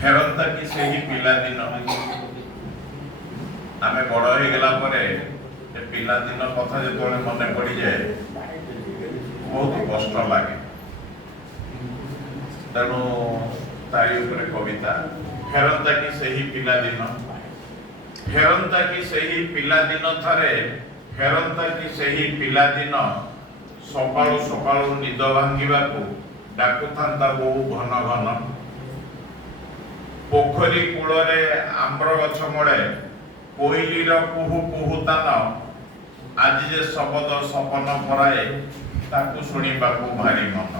फेरंता कि सही पिला दिन आमे बड़ हो गला परे पिला दिन कथा जो मन पड़ जाए बहुत कष्ट लगे। तेणु तारी कविता फेरंता कि सही पिला दिन, फेरंता कि सही पिला दिन थरे, फेरंता कि सही पिला दिन सकाळु सकाळु निद भांगिबाकू डाकुथांता बहु घन घन, पोखरी कूलरे आम्र गछ मूले कोइलीर कुहू कुहू तान आज जे शब्द सपन भराए ताकू शुणिबाकू भारी मन,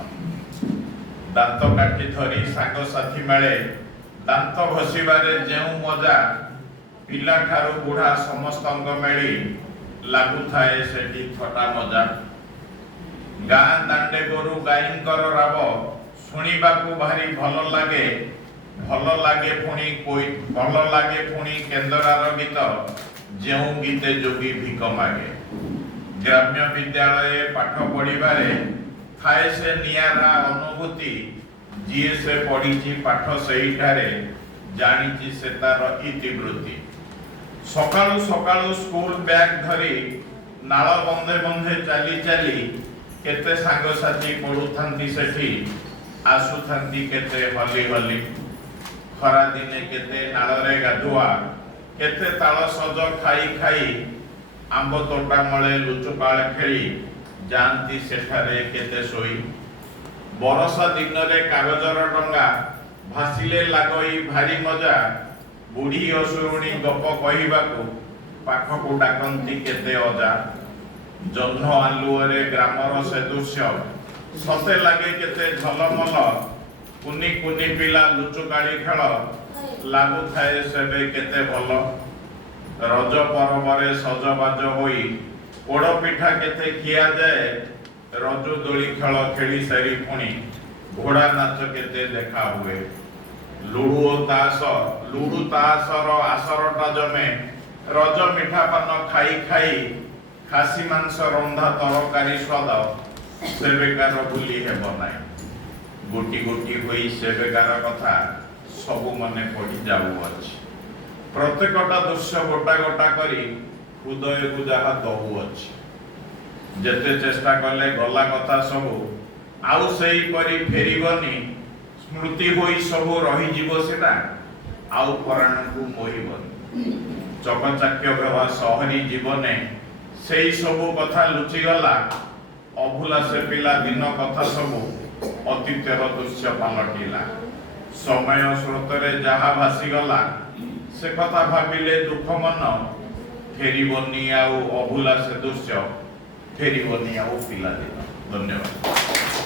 दांत काटी धरी सांग साथी मेले दांत घसीबारे जेउ मजा पिला ठारू बुढ़ा समस्तंग मेली लागुथाए सेठी थटा मजा। गाँ दांडे गोरु गाईंकर राव शुणिबाकू भारी भल लागे, भल लागे पुणी कोई भल लागे पुणी केंद्रार गीत जेउ गीते जोगी भिक मागे। ग्राम्य विद्यालय पाठ पढ़िबारे थाए से नियारा अनुभूति, जीए से पढ़ी पाठ सेठारे जानी से तार इतिवृत्ति। सकाळु सकाळु स्कूल बैग धरी नाल बंधे बंधे चली चली केते सांग साथी पढ़ुथांती सेठी, आसुथांती केते हली हली। खरा दिने केते नालरे गाधुआ, केते ताल सज खाई खाई आंब तोटा मळे लुचुकाळे खेली जानती सेठारे केते सोई। बरसा दिनरे कागजर डंगा भासिले लागई भारी मजा, बुढ़ी असुरुणी गप कहिबाकू पाखकू डाकंती केते अजा। जह्न आलुअरे ग्रामर से दृश्य सते लागे केते झलमल, कुनी कुनी पिला लुचुकाली खेल लागु थाए सेबे केते भल। रज परबरे सजबाज होई पोड़ पिठा केते खिया जाए, रजु दोली खेल खेली सारी पुणी घोड़ा नाच केते देखा हुए। लुडु तासर आसरटा जमे रज मिठा पान खाई खाई, खासी मांस रंधा तरकारी स्वाद सेबेकार भूली हेब नाई। गोटी गोटी होई सेबेकार कथा सबु मने पड़ी जाऊअछि, प्रत्येकटा दृश्य गोटा गोटा करी हृदय को जहा दहुअछि। जेते चेष्टा कले गला कथा सबु आउ सेई परी फेरिबनी, स्मृति होई सबु रही जीव सेटा आउ पराण को मोहिबनी। चकचाक्य व्यवहा सहरी जीवने सेई सबु कथा लुचि गला, अभुला से पिला दिन कथा सबु अतीतर दृश्य पलटिला। समय स्रोतरे जहा भासी गला से कथा भाबिले दुख मन, फेरिबनी आउ अभुला से दृश्य, फेरिबनी आउ पिला दिन। धन्यवाद।